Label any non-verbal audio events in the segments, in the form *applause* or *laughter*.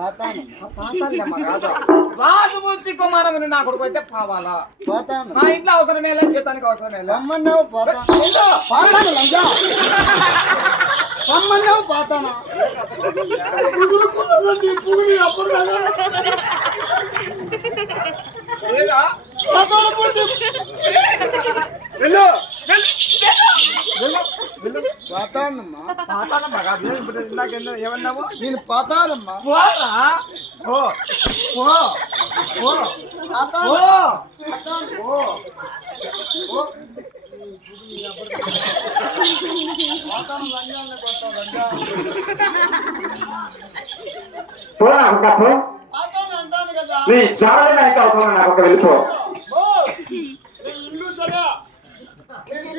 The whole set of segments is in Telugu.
*laughs* రాజమూర్చి కుమారముని నా కొడుకు అయితే కావాలా పోతాను నా ఇంట్లో అవసరమే లేదు జీతానికి అవసరమే లేదు. రమ్మన్నావు పోతాను పోతాను లంజా రమ్మన్నావు పోతాను పుగురుకున్నదండి పుగురి అప్పుడు ఏరా? పోతాను పుట్టి వెళ్ళు వెళ్ళు వెళ్ళు పోతానమ్మా పాతానమ్మా కాదు. ఇప్పుడు ఇందాక ఏమన్నావు? నేను పోతానమ్మా పోరా. ఓ ఓ ఓ ఓ పోరా నీ అవసరం నాకు వెళ్ళిపో.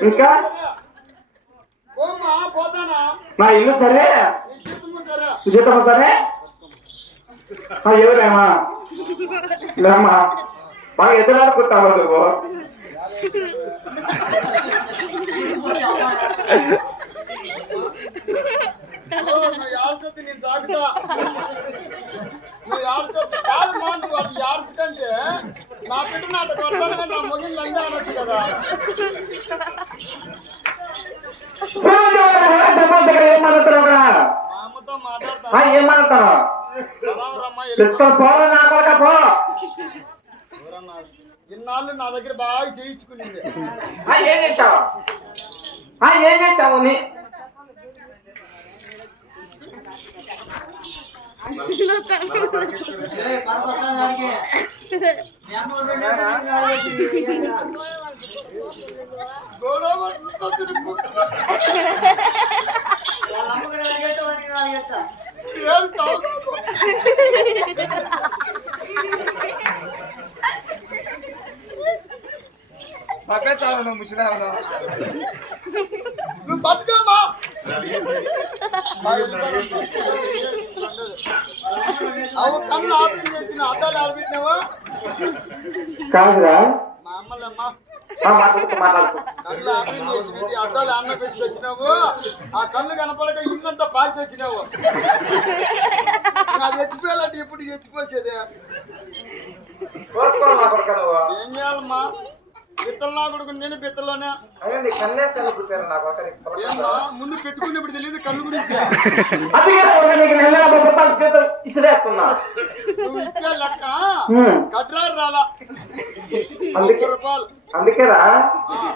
ఇంకా? నా ఇల్లు సరే? జీతము సరే. ఎవరేమా లేమ్మా బాగా ఎదురాడుకుంటావు నువ్వు? ఆడుతుంటే నా బిడ్డ నాట కొడతాను నా మొగిలి లంగా అనొచ్చు కదా. ఏమనుతున్నావు తెచ్చుకొని పోరా నా కొడక పో ఇన్నాళ్ళు నా దగ్గర బాగా చేయించుకునింది ఏం చేశావు ఏం చేశావు నీ తిరుపు. ఏడు నువ్వు ముసిరావును నువ్వు బతుకమ్మా అవు కళ్ళు ఆపరేషన్ చేసిన అద్దాలు ఆడబెట్టినావా కాదురా మా అమ్మలమ్మా కళ్ళు ఆపరేషన్ చేసినట్టు అద్దాలు అన్న పెట్టి వచ్చినావు ఆ కళ్ళు కనపడక ఇన్నంతా పాల్చి వచ్చినావు అది ఎత్తిపోయాలంటే ఎప్పుడు ఎత్తిపోసేదే? ఏం చేయాలమ్మా? కొడుకు నేను బిత్తలోనే అయ్యా నీ కన్నే తల్లి పుట్టారు నా కొడుకు నీకు తలకాయ. ఏమ్మా ముందు పెట్టుకునేప్పుడు తెలియదు కళ్ళు గురించి. నువ్వు ఇచ్చే లెక్క. కట్రారు రాలా. రూపాయలు. అందుకేరా?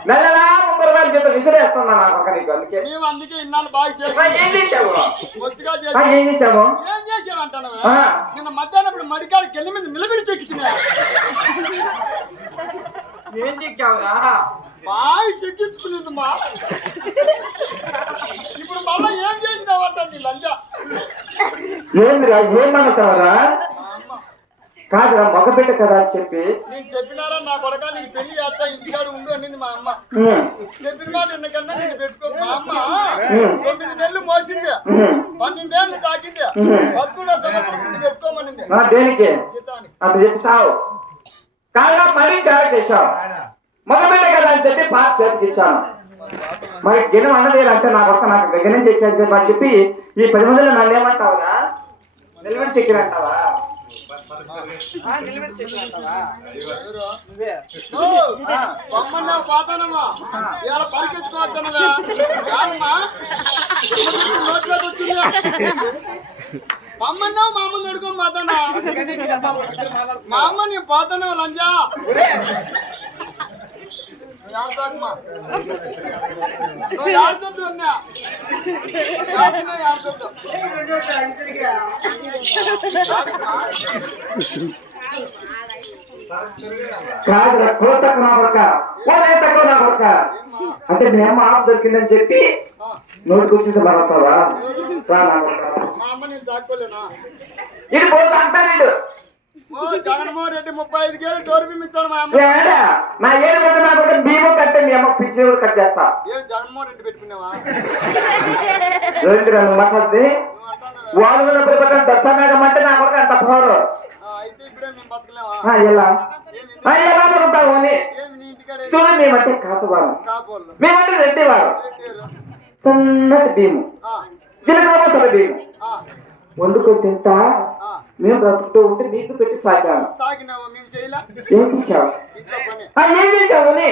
నెలలా ముప్పై రూపాయలు ఇసిరేస్తున్నా నా పక్క నీకు అందుకే. మేము అందుకే ఇన్నాళ్ళు బాగా ఆ, చేసి ఏం చేసావు? మంచిగా ఆ, చేసి ఏం చేసావు? ఏం చేసావంటాను. నిన్న మధ్యాహ్నం ఇప్పుడు మడికాడికి వెళ్ళి మీద నిలబెడి చెక్కితున్నా ఏం చెక్కావురా? బాగా చెక్కించుకునేది మా ఇప్పుడు మళ్ళా ఏం చేసినావంటుంది లంజా? ఏందిరా ఏమనుతావరా కాదురా మగబిడ్డ కదా అని చెప్పి. నేను చెప్పినారా నా కొడక నీకు పెళ్ళి చేస్తా ఇంటికాడ ఉండు అనింది మా అమ్మ. చెప్పిన మాట ఎందుకన్నా నేను పెట్టుకో. మా అమ్మ. తొమ్మిది నెలలు మోసింది. పన్నెండేళ్ళు తాకింది. హ్మ్. పదకొండో సంవత్సరం నిన్ను పెట్టుకోమనింది. నా దేనికి? అట్లా చెప్పి సావు. కాగా మరీ చాలా చేశావు. మగబిడ్డ కదా అని చెప్పి పాత చేతికి ఇచ్చాను. మరి గిన్నె అన్నది అంటే నా కొత్త నాకు గిన్నె చెప్పి అని చెప్పి ఈ పది మందిలో నన్ను ఏమంటావురా? నిలబడి చెక్కిరంటావా? పొమ్మన్నావు పోతానమ్మా. ఇవాళ పరిగెత్తుకోవచ్చానుగా కాదమ్మా. నోట్లోకి వచ్చిందా మా పోతానా అమ్మ మాట్లాడుతున్నారు. మా అమ్మ నేను పోతాను లంజా. కాదురా కోతకు నా నా అంటే మీ అమ్మ ఆఫ్ దొరికిందని చెప్పి నోటికి వచ్చింది మరొస్తావా? రా నా ఇది పోతా అంటా వీడు ఓ జగన్మోహన్ రెడ్డి ముప్పై ఐదు కేళ్ళు డోర్ మా అమ్మ. ఏడా? ఏడు మీ అమ్మ పిచ్చి కూడా కట్ చేస్తా. రెండు రెండు మాట్లాడితే. వాళ్ళు ఉన్నప్పుడు పక్కన దర్శనం అంటే నా కొడుకు అంత పోరు ఎలా? ఎలా అనుకుంటావు అని. ఏమి నీ ఇంటికాడ చూడు మేమంటే కాసువారం మేమంటే రెడ్డి వారు సన్నటి భీము. జీలకర్ర సన్న భీము. వండుకొని తింటా. మేము బ్రతుకుతూ ఉంటే నీకు పెట్టి సాగాను. ఏం ఆ, ఏం చేయలమ్మా?